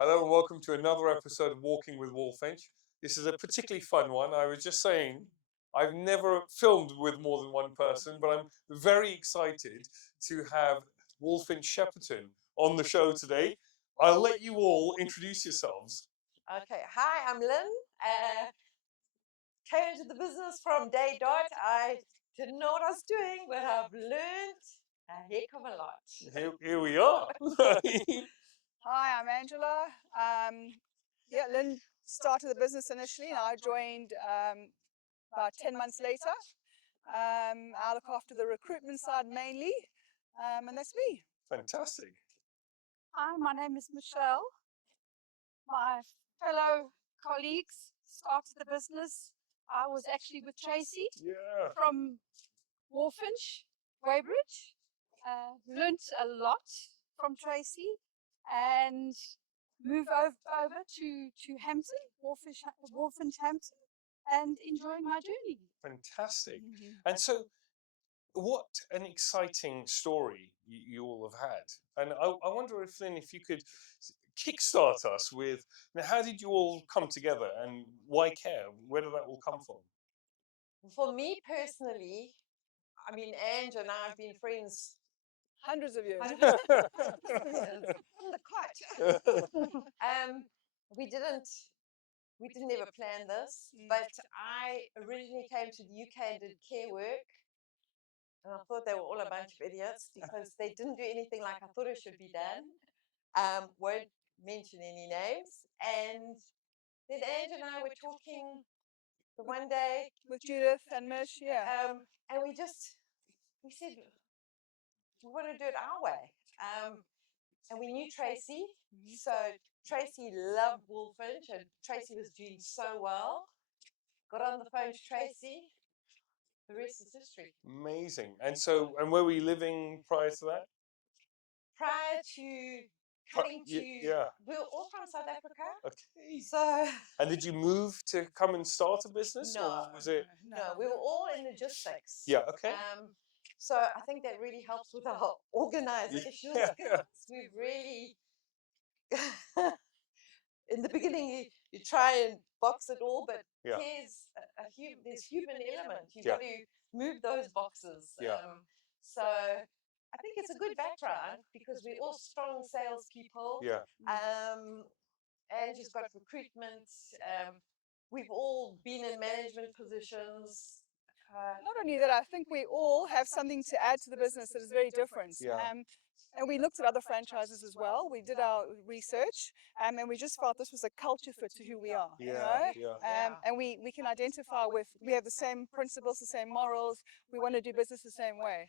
Hello and welcome to another episode of Walking with Walfinch. This is a particularly fun one. I was just saying, I've never filmed with more than one person, but I'm very excited to have Walfinch Shepperton on the show today. I'll let you all introduce yourselves. Okay, hi, I'm Lynn. Came into the business from day dot. I didn't know what I was doing, but I've learned a heck of a lot. Here we are. Hi, I'm Angela. Lynn started the business initially, and I joined about 10 months later. I look after the recruitment side mainly, and that's me. Fantastic. Hi, my name is Michelle. My fellow colleagues started the business. I was actually with Tracy from Walfinch Weybridge. Learned a lot from Tracy and moved over to Hampton, Walfinch Hampton, and enjoying my journey. Fantastic. And so, what an exciting story you all have had. And I wonder if, Lynn, if you could kickstart us with, how did you all come together and why care? Where did that all come from? For me personally, I mean, Ange and I have been friends hundreds of years. On the cot. We didn't ever plan this, but I originally came to the UK and did care work. And I thought they were all a bunch of idiots because they didn't do anything like I thought it should be done. Won't mention any names. And then Ange and I were talking the one day with Judith and Mish, and we said, we want to do it our way. And we knew Tracy. So Tracy loved Walfinch and Tracy was doing so well. Got on the phone to Tracy. The rest is history. Amazing. And so, and where were you living prior to that? Prior to coming to, we were all from South Africa. Okay. So. And did you move to come and start a business? No. Or was it? No, we were all in logistics. Yeah, okay. So I think that really helps with our organizational skills. We've really, in the beginning, you try and box it all, but there's human element. You've got to move those boxes. So I think it's a good background because we're all strong salespeople. Angie's got recruitment. We've all been in management positions. Not only that, I think we all have something to add to the business that is very different. And we looked at other franchises as well. We did our research, and we just felt this was a culture fit to who we are. And we can identify with, we have the same principles, the same morals. We want to do business the same way.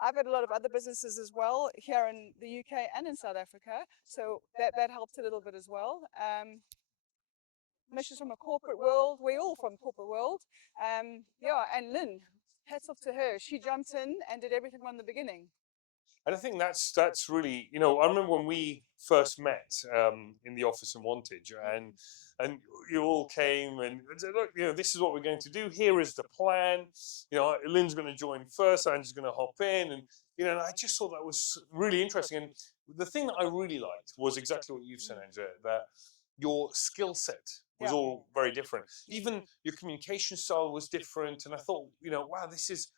I've had a lot of other businesses as well here in the UK and in South Africa, so that helped a little bit as well. Mish is from a corporate world. We're all from corporate world. And Lynn, hats off to her. She jumped in and did everything from the beginning. And I think that's really, I remember when we first met in the office in Wantage, and you all came and said, look, this is what we're going to do. Here is the plan. Lynn's going to join first. Angie's going to hop in, and I just thought that was really interesting. And the thing that I really liked was exactly what you've said, Angela, that your skill set was all very different. Even your communication style was different. And I thought, wow, this is,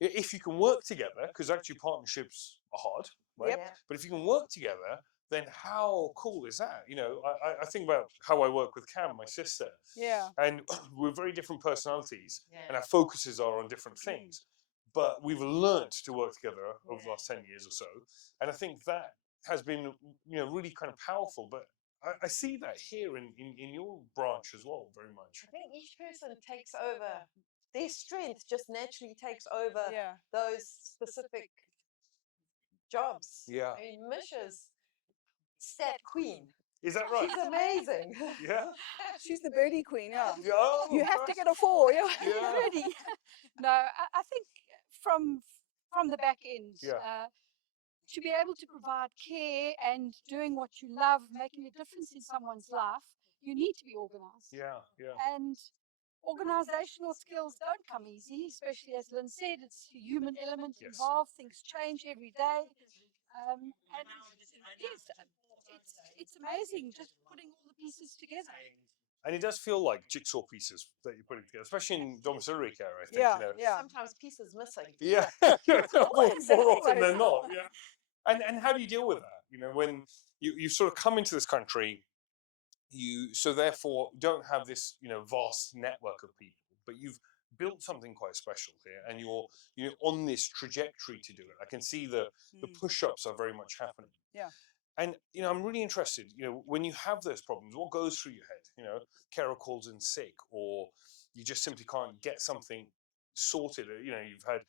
if you can work together, because actually partnerships are hard, right? But if you can work together, then how cool is that? I think about how I work with Cam, my sister. And we're very different personalities, and our focuses are on different things. But we've learned to work together over the last 10 years or so. And I think that has been, really kind of powerful. But I see that here in your branch as well, very much. I think each person takes over. Their strength just naturally takes over those specific jobs. I mean, Mish is stat queen. Is that right? She's amazing. She's the birdie queen, Oh, you have to get a 4, ready. No, I think from the back end, to be able to provide care and doing what you love, making a difference in someone's life, you need to be organized. And organizational skills don't come easy, especially as Lynn said, it's a human element involved. Things change every day. And yes, it's amazing just putting all the pieces together. And it does feel like jigsaw pieces that you're putting together, especially in domiciliary care, I think. Yeah, You know. yeah. Sometimes pieces missing. Yeah. More often than not. Yeah. And how do you deal with that? You know, when you sort of come into this country, so therefore don't have this, you know, vast network of people, but you've built something quite special here, and you're on this trajectory to do it. I can see the push-ups are very much happening. Yeah. And you know, I'm really interested. You know, when you have those problems, what goes through your head? You know, carer calls in sick, or you just simply can't get something sorted. You know, you've had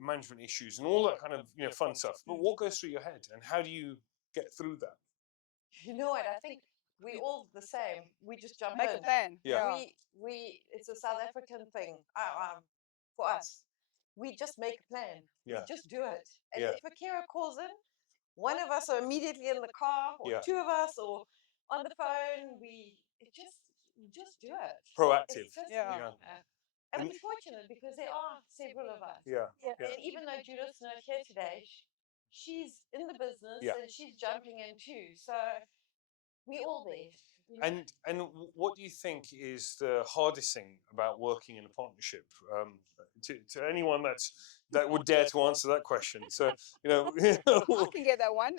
management issues and all that kind of, you know, fun stuff. But what goes through your head, and how do you get through that? You know what? I think we all the same. We just jump Make in. a plan. Yeah. It's a South African thing. For us, we just make a plan. Yeah. We just do it. And Yeah. if a carer calls in, one of us are immediately in the car, or Yeah. two of us, or on the phone. We just do it. Proactive. It's just, Yeah. and we're fortunate because there are several of us. Yeah. And even though Judith's not here today, she's in the business Yeah. and she's jumping in too. So we're all there. You know? And what do you think is the hardest thing about working in a partnership? To anyone that would dare to answer that question. So, you know, I can get that one.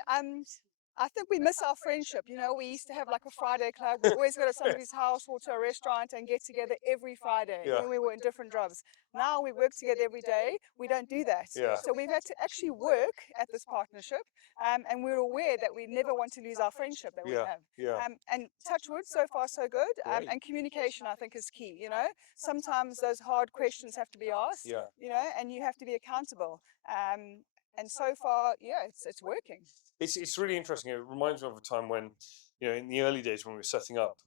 I think we miss our friendship. You know, we used to have like a Friday club. We always go to somebody's house or to a restaurant and get together every Friday Yeah. when we were in different jobs. Now we work together every day. We don't do that. Yeah. So we've had to actually work at this partnership, and we're aware that we never want to lose our friendship that we Yeah. have. Yeah. And touch wood, so far so good. Great. And communication, I think, is key. You know, sometimes those hard questions have to be asked. Yeah. You know, and you have to be accountable. And so far, yeah, it's working. It's really interesting. It reminds me of a time when, you know, in the early days when we were setting up,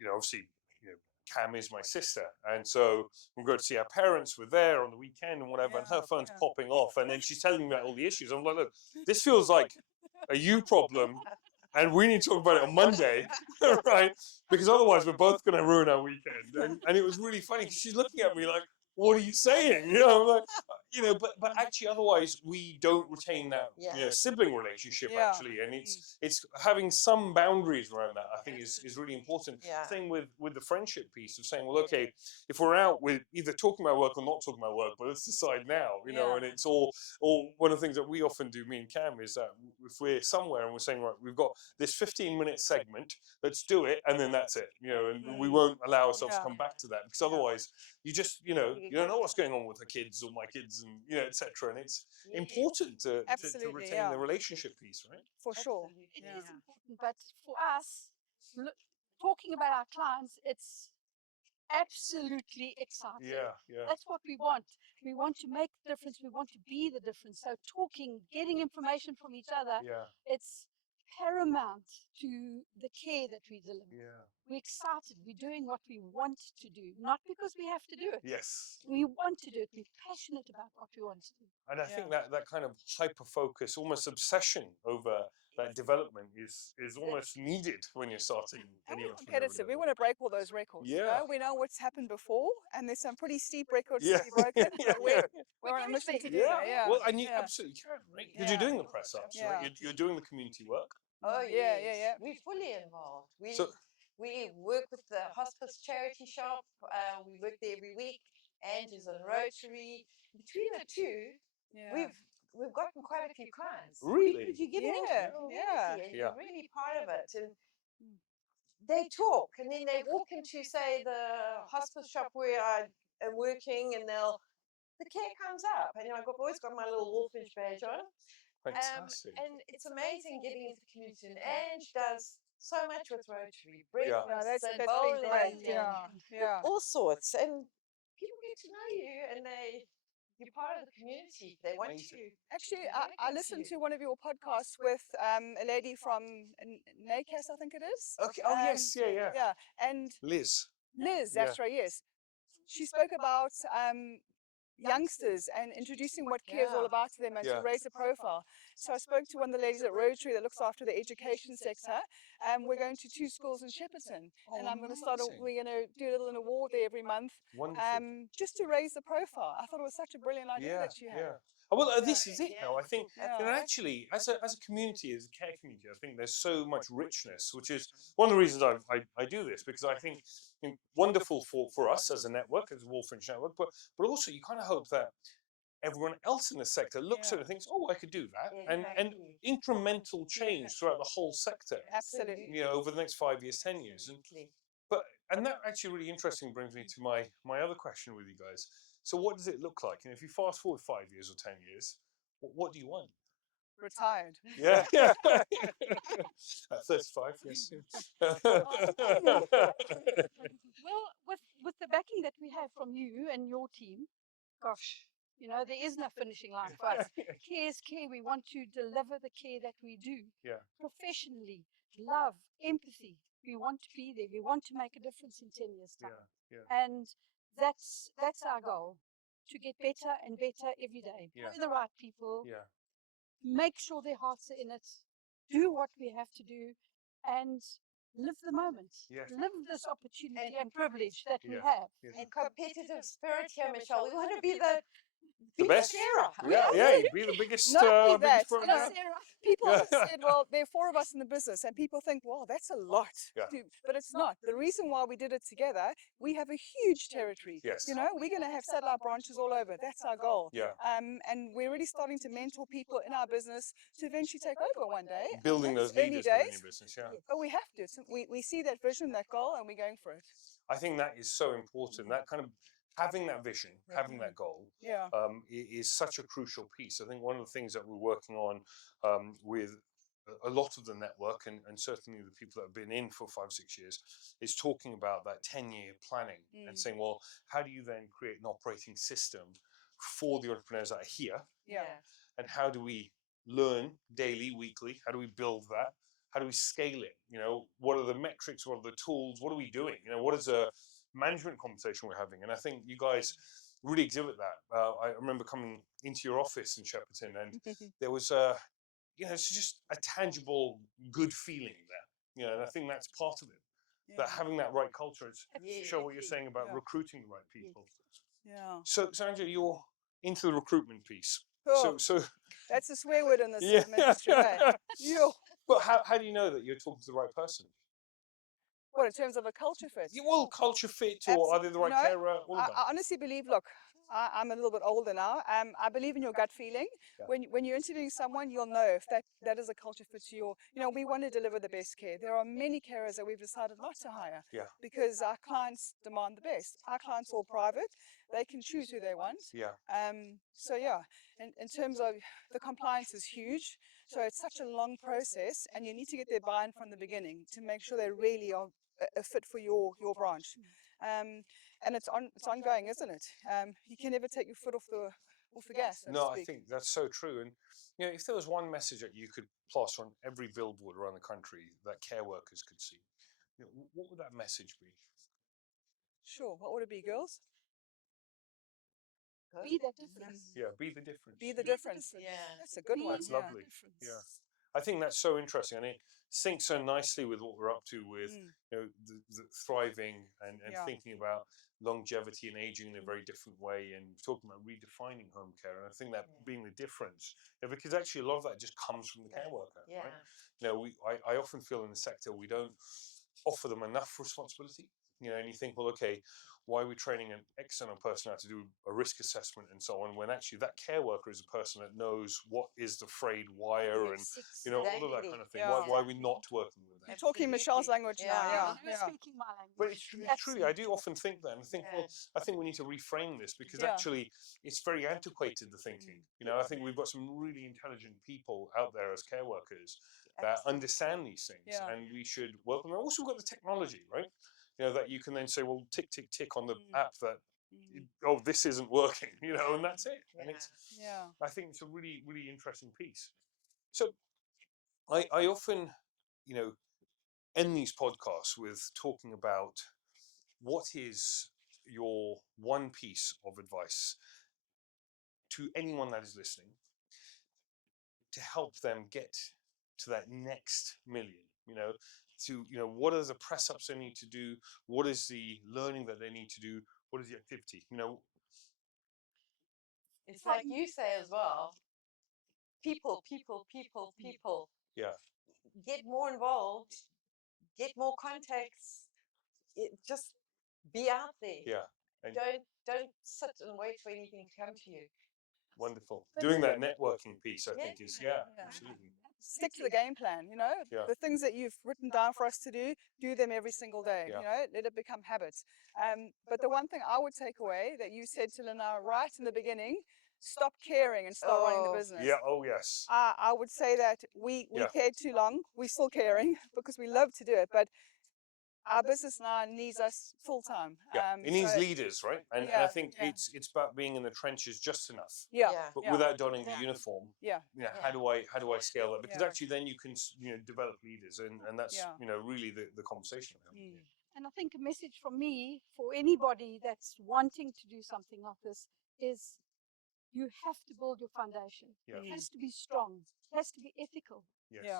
you know, obviously, you know, Cam is my sister, and so we go to see our parents. We're there on the weekend and whatever, and her phone's popping off, and then she's telling me about all the issues. I'm like, look, this feels like a you problem, and we need to talk about it on Monday, right? Because otherwise we're both going to ruin our weekend. And it was really funny because she's looking at me like, what are you saying? You know, I'm like, you know, but actually otherwise we don't retain that, you know, sibling relationship actually, and it's having some boundaries around that, I think is really important. Same with the friendship piece of saying, well, okay, if we're out, we're either talking about work or not talking about work, but let's decide now, you know. And it's all one of the things that we often do, me and Cam, is that if we're somewhere and we're saying, right, we've got this 15-minute segment, let's do it, and then that's it, you know, and we won't allow ourselves to come back to that, because otherwise you just, you know, you don't know what's going on with the kids or my kids, and you know, etc. And it's important to retain the relationship piece, right? For sure. It is important, but for us, talking about our clients, it's absolutely exciting. Yeah. That's what we want. We want to make the difference. We want to be the difference. So talking, getting information from each other, it's paramount to the care that we deliver. We're excited. We're doing what we want to do, not because we have to do it. Yes. We want to do it. We're passionate about what we want to do. And I think that kind of hyper focus, almost obsession over that development is almost needed when you're starting. And we're competitive. We want to break all those records. Yeah. You know? We know what's happened before, and there's some pretty steep records to be broken. But we're on a mission to do that. Yeah. Well, and you absolutely can, right? Because you're doing the press ups, right? You're doing the community work. Oh yeah. We're fully involved. We work with the hospice charity shop. We work there every week. Angie's on Rotary. Between the two, we've gotten quite a few clients. Really? Because you're getting into the community and you're really part of it. And they talk, and then they walk into, say, the hospice shop where I am working, and the care comes up, and I've always got my little Walfinch badge on. Fantastic. And it's amazing getting into the community. And Ange does so much with Rotary, breakfast and bowling, all sorts. And people get to know you, and you're part of the community. They want you. Actually, I listened to one of your podcasts with a lady from NACAS, I think it is. Okay. Oh, yes. Yeah. And Liz, that's right, yes. She spoke about youngsters and introducing what care is all about to them and to raise the profile. So I spoke to one of the ladies at Rotary that looks after the education sector, and we're going to 2 schools in Shepperton, and I'm going to we're going to do a little award there every month, just to raise the profile. I thought it was such a brilliant idea that you had. Well, this is it now. I think, Yeah. actually, as a community, as a care community, I think there's so much richness, which is one of the reasons I do this, because I think wonderful for us as a network, as a Walfinch network, but also you kind of hope that everyone else in the sector looks at it and thinks, oh, I could do that, and incremental change throughout the whole sector. Absolutely. Over the next 5 years, 10 years, and that actually really interesting brings me to my other question with you guys. So what does it look like? And if you fast forward 5 years or 10 years, what do you want? Retired. Yeah. At 35, yes. Well, with the backing that we have from you and your team, gosh, there is no finishing line for us. Care is care. We want to deliver the care that we do professionally, love, empathy. We want to be there. We want to make a difference in 10 years' time. And that's our goal, to get better and better every day. Employ the right people, make sure their hearts are in it, do what we have to do, and live the moment. Live this opportunity and privilege that we have. And competitive spirit here, Michelle. We want to be the best. Sarah. Be the biggest. Not only biggest that, people have said, well, there are 4 of us in the business, and people think, wow, that's a lot. But it's not. The reason why we did it together, we have a huge territory. Yes. We're going to have satellite branches all over. That's our goal. And we're really starting to mentor people in our business to eventually take over one day. Building those leaders within your business, But we have to. We see that vision, that goal, and we're going for it. I think that is so important. That kind of having that vision, having that goal, is such a crucial piece. I think one of the things that we're working on with a lot of the network, and certainly the people that have been in for 5, 6 years, is talking about that 10-year planning and saying, well, how do you then create an operating system for the entrepreneurs that are here? And how do we learn daily, weekly? How do we build that? How do we scale it? What are the metrics? What are the tools? What are we doing? What is a management conversation we're having? And I think you guys really exhibit that. I remember coming into your office in Shepperton, and there was it's just a tangible, good feeling there. And I think that's part of it. That having that right culture. It's show what you're saying about recruiting the right people. So Angela, you're into the recruitment piece. So that's a swear word in this ministry. But how do you know that you're talking to the right person? What, in terms of a culture fit? Well, culture fit, or are they the right carer? I honestly believe, look, I'm a little bit older now. I believe in your gut feeling. When you're interviewing someone, you'll know if that is a culture fit to your, we want to deliver the best care. There are many carers that we've decided not to hire because our clients demand the best. Our clients are all private. They can choose who they want. In terms of the compliance is huge. So it's such a long process, and you need to get their buy-in from the beginning to make sure they really are a fit for your branch. And it's ongoing, isn't it? You can never take your foot off the gas. So no, I think that's so true. And if there was one message that you could plaster on every billboard around the country that care workers could see, what would that message be? Sure. What would it be, girls? Be the difference. Be the difference. Be the difference. That's a good one. That's lovely. I think that's so interesting, and it syncs so nicely with what we're up to with the thriving and thinking about longevity and aging in a very different way, and talking about redefining home care. And I think that being the difference, because actually a lot of that just comes from the care worker. Right? I often feel in the sector we don't offer them enough responsibility. And you think, well, okay, why are we training an external person how to do a risk assessment and so on, when actually that care worker is a person that knows what is the frayed wire and all of that kind of thing. Why are we not working with that? You're talking Michelle's language now. You're speaking my language. But it's truly, I do often think that, and I think, well, I think we need to reframe this, because actually it's very antiquated, the thinking. I think we've got some really intelligent people out there as care workers that understand these things, and we should welcome them. Also, we've got the technology, right? That you can then say, well, tick, tick, tick on the app that, this isn't working, and that's it. And it's, I think it's a really, really interesting piece. So I often, end these podcasts with talking about what is your one piece of advice to anyone that is listening to help them get to that next million, what are the press ups they need to do? What is the learning that they need to do? What is the activity? It's like you say as well. People, people, people, people. Yeah. Get more involved. Get more contacts. Just be out there. Yeah. And Don't sit and wait for anything to come to you. wonderful. Doing that networking piece, I think, is absolutely. Stick to the game plan, you know, the things that you've written down for us to do them every single day, you know, let it become habits. But the one thing I would take away that you said to Lynn right in the beginning, stop caring and start running the business. Yeah, oh yes. I would say that we cared too long. We're still caring because we love to do it, but our business now needs us full time. It needs leaders, right? And I think it's about being in the trenches just enough. But without donning the uniform. How do I scale that? Because actually, then you can develop leaders, and that's really the conversation. And I think a message from me for anybody that's wanting to do something like this is you have to build your foundation. It has to be strong. It has to be ethical.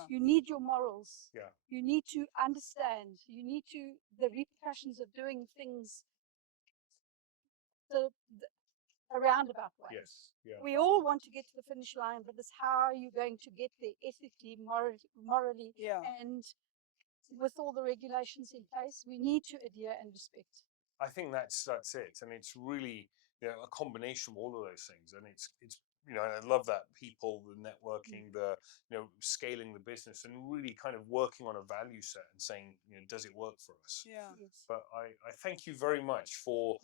You need your morals. You need to understand. You need the repercussions of doing things a roundabout way. We all want to get to the finish line, but it's how are you going to get there ethically, morally, and with all the regulations in place, we need to adhere and respect. I think that's it, and it's really a combination of all of those things, and it's I love that people, the networking, the scaling the business, and really kind of working on a value set and saying does it work for us? But I thank you very much for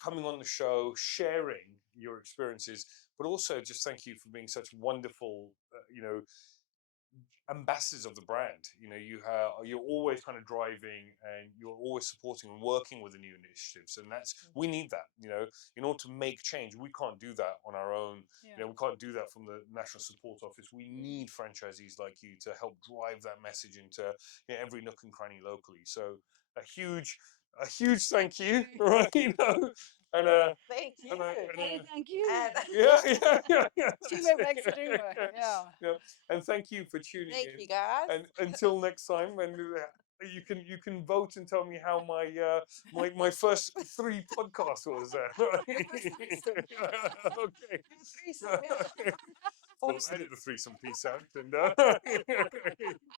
coming on the show, sharing your experiences, but also just thank you for being such wonderful ambassadors of the brand. You're always kind of driving, and you're always supporting and working with the new initiatives, and we need that. In order to make change, we can't do that on our own. We can't do that from the National Support Office. We need franchisees like you to help drive that message into every nook and cranny locally. So a huge thank you, right? And thank you. Thank you. Teamwork makes the dream work. And thank you for tuning in. Thank you, guys. And until next time, and you can vote and tell me how my first 3 podcasts was. Okay. Well, edit the threesome piece out and.